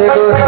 I'm Thank you.